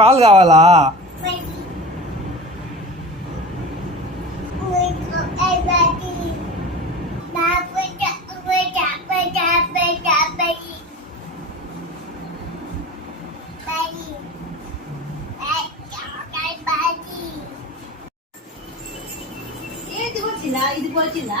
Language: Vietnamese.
పాలు కావాలా ఇది వచ్చిందా